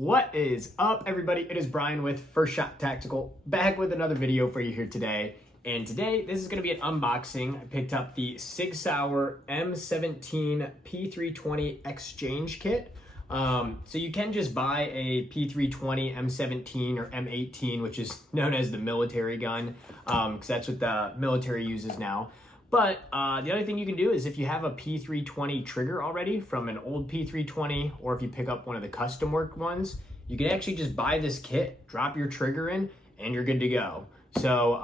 What is up, everybody? It is Brian with First Shot Tactical, back with another video for you here today. And today, this is going to be an unboxing. I picked up the Sauer M17 P320 X-Change kit. So you can just buy a P320 M17 or M18, which is known as the military gun, because that's what the military uses now. But the other thing you can do is if you have a P320 trigger already from an old P320, or if you pick up one of the custom work ones, you can actually just buy this kit, drop your trigger in, and you're good to go. So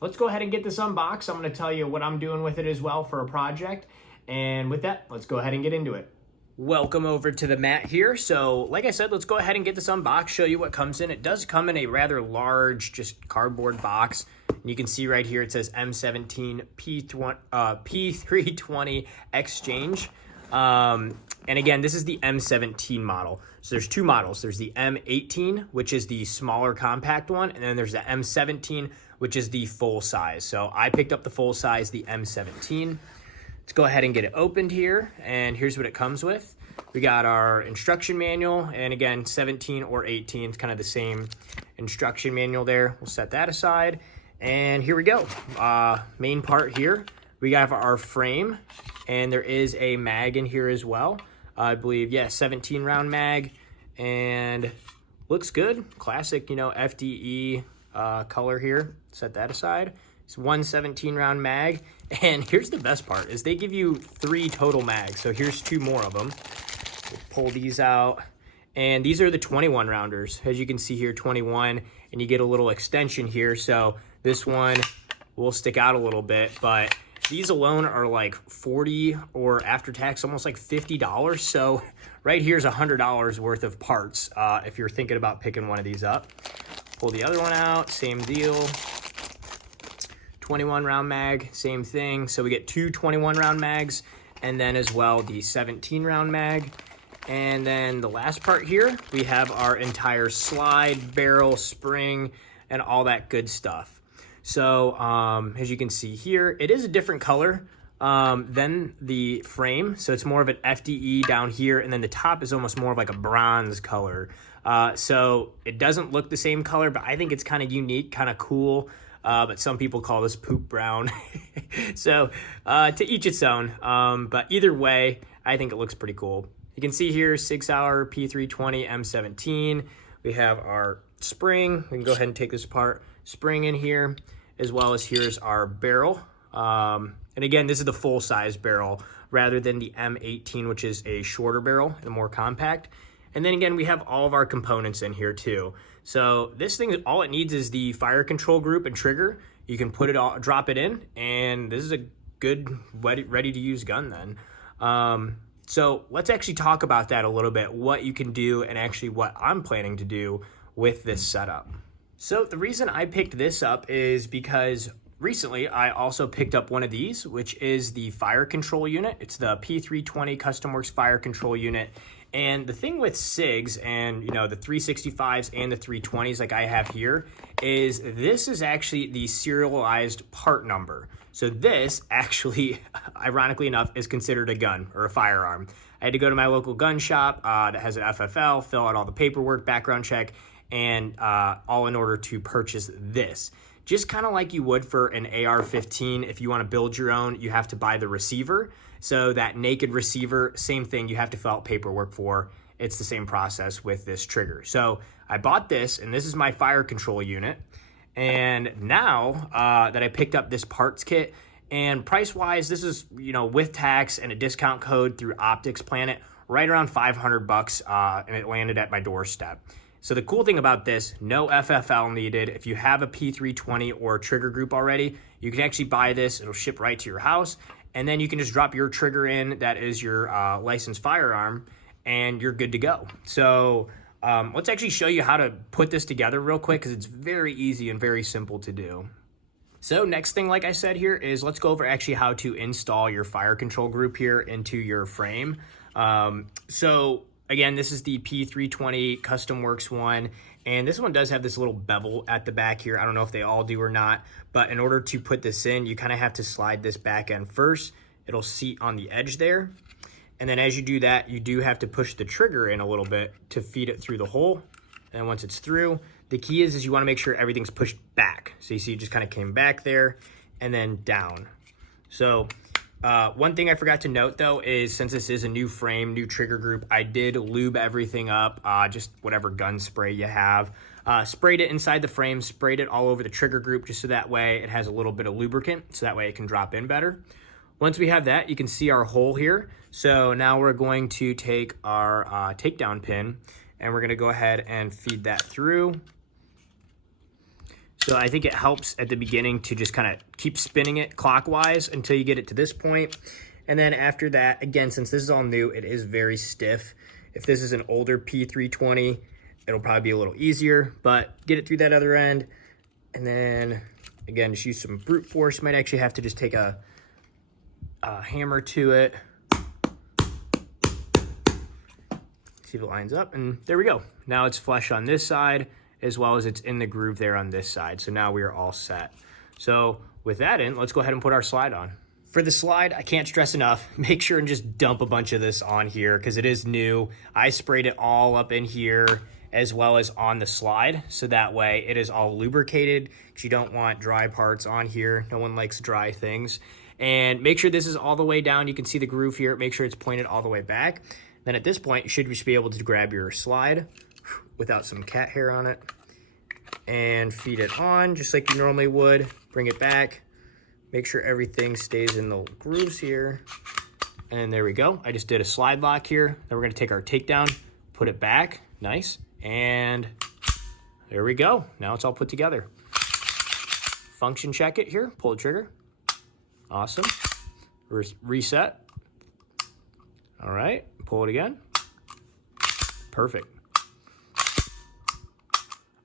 let's go ahead and get this unboxed. I'm going to tell you what I'm doing with it as well for a project. And with that, let's go ahead and get into it. Welcome over to the mat here. So like I said, let's go ahead and get this unboxed, show you what comes in. It does come in a rather large, just cardboard box. And you can see right here, it says M17 P320 X-Change. And again, this is the M17 model. So there's two models. There's the M18, which is the smaller compact one. And then there's the M17, which is the full size. So I picked up the full size, the M17. Let's go ahead and get it opened here, and here's what it comes with. We got our instruction manual, and again, 17 or 18, it's kind of the same instruction manual there. We'll set that aside, and here we go. Main part here, we have our frame, and there is a mag in here as well. I believe, yeah, 17 round mag, and looks good. Classic, FDE color here. Set that aside. It's one 17 round mag. And here's the best part is they give you 3 total mags. So here's 2 more of them. We'll pull these out. And these are the 21 rounders. As you can see here, 21. And you get a little extension here. So this one will stick out a little bit. But these alone are like 40 or after tax, almost like $50. So right here's $100 worth of parts if you're thinking about picking one of these up. Pull the other one out, same deal. 21 round mag, same thing. So we get 2 21 round mags, and then as well the 17 round mag. And then the last part here, we have our entire slide, barrel, spring, and all that good stuff. So as you can see here, it is a different color than the frame. So it's more of an FDE down here, and then the top is almost more of like a bronze color. So it doesn't look the same color, but I think it's kind of unique, kind of cool. But some people call this poop brown. So to each its own. But either way, I think it looks pretty cool. You can see here, Sauer P320 M17. We have our spring. We can go ahead and take this apart. Spring in here, as well as here's our barrel. And again, this is the full size barrel rather than the M18, which is a shorter barrel and more compact. And then again, we have all of our components in here too. So this thing, all it needs is the fire control group and trigger. You can put it all, drop it in, and this is a good, ready to use gun then. So let's actually talk about that a little bit, what you can do and actually what I'm planning to do with this setup. So the reason I picked this up is because recently I also picked up one of these, which is the fire control unit. It's the P320 Custom Works fire control unit. And the thing with SIGs and, the 365s and the 320s like I have here is this is actually the serialized part number. So this actually, ironically enough, is considered a gun or a firearm. I had to go to my local gun shop that has an FFL, fill out all the paperwork, background check, and all in order to purchase this. Just kind of like you would for an AR-15, if you want to build your own, you have to buy the receiver. So that naked receiver, same thing, you have to fill out paperwork for. It's the same process with this trigger. So I bought this, and this is my fire control unit. And now that I picked up this parts kit, and price-wise, this is, with tax and a discount code through Optics Planet, right around $500, and it landed at my doorstep. So the cool thing about this, no FFL needed. If you have a P320 or trigger group already, you can actually buy this. It'll ship right to your house. And then you can just drop your trigger in, that is your licensed firearm, and you're good to go. So let's actually show you how to put this together real quick, because it's very easy and very simple to do. So next thing, like I said here, is let's go over actually how to install your fire control group here into your frame. So again, this is the P320 Custom Works one, and this one does have this little bevel at the back here. I don't know if they all do or not, but in order to put this in, you kind of have to slide this back end first. It'll seat on the edge there. And then as you do that, you do have to push the trigger in a little bit to feed it through the hole. And once it's through, the key is you want to make sure everything's pushed back. So you see it just kind of came back there and then down. So one thing I forgot to note though is since this is a new frame, new trigger group, I did lube everything up, just whatever gun spray you have. Sprayed it inside the frame, sprayed it all over the trigger group just so that way it has a little bit of lubricant, so that way it can drop in better. Once we have that, you can see our hole here. So now we're going to take our takedown pin and we're gonna go ahead and feed that through. So I think it helps at the beginning to just kind of keep spinning it clockwise until you get it to this point. And then after that, again, since this is all new, it is very stiff. If this is an older P320, it'll probably be a little easier, but get it through that other end. And then again, just use some brute force. You might actually have to just take a hammer to it. See if it lines up, and there we go. Now it's flush on this side, as well as it's in the groove there on this side. So now we are all set. So with that in, let's go ahead and put our slide on. For the slide, I can't stress enough, make sure and just dump a bunch of this on here because it is new. I sprayed it all up in here as well as on the slide. So that way it is all lubricated because you don't want dry parts on here. No one likes dry things. And make sure this is all the way down. You can see the groove here. Make sure it's pointed all the way back. Then at this point, you should just be able to grab your slide without some cat hair on it and feed it on just like you normally would. Bring it back. Make sure everything stays in the grooves here. And there we go. I just did a slide lock here. Then we're going to take our takedown, put it back. Nice. And there we go. Now it's all put together. Function check it here. Pull the trigger. Awesome. Reset. All right. Pull it again. Perfect.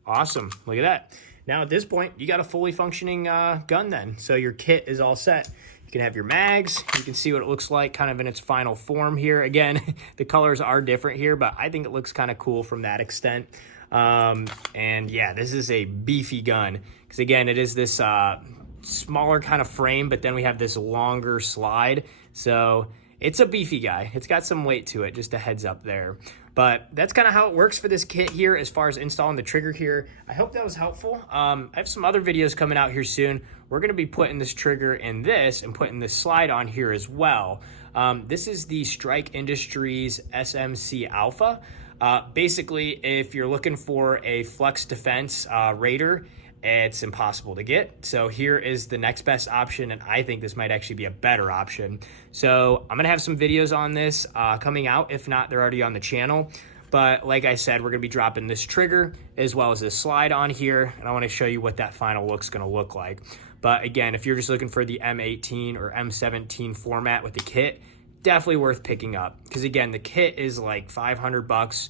Awesome. Look at that. Now at this point, you got a fully functioning gun then. So your kit is all set. You can have your mags. You can see what it looks like kind of in its final form here. Again, the colors are different here, but I think it looks kind of cool from that extent. And yeah, this is a beefy gun because again, it is this smaller kind of frame, but then we have this longer slide. So it's a beefy guy. It's got some weight to it, just a heads up there. But that's kind of how it works for this kit here as far as installing the trigger here. I hope that was helpful. I have some other videos coming out here soon. We're gonna be putting this trigger in this and putting this slide on here as well. This is the Strike Industries SMC Alpha. Basically, if you're looking for a flex defense Raider, it's impossible to get. So here is the next best option, and I think this might actually be a better option. So I'm gonna have some videos on this coming out. If not, they're already on the channel. But like I said, we're gonna be dropping this trigger as well as this slide on here, and I wanna show you what that final look's gonna look like. But again, if you're just looking for the M18 or M17 format with the kit, definitely worth picking up. Because again, the kit is like 500 bucks.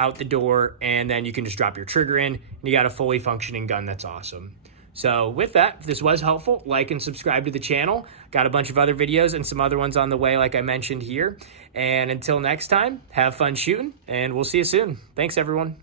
Out the door, and then you can just drop your trigger in and you got a fully functioning gun. That's awesome. So with that, if this was helpful, like and subscribe to the channel. Got a bunch of other videos and some other ones on the way like I mentioned here. And until next time, have fun shooting and we'll see you soon. Thanks everyone.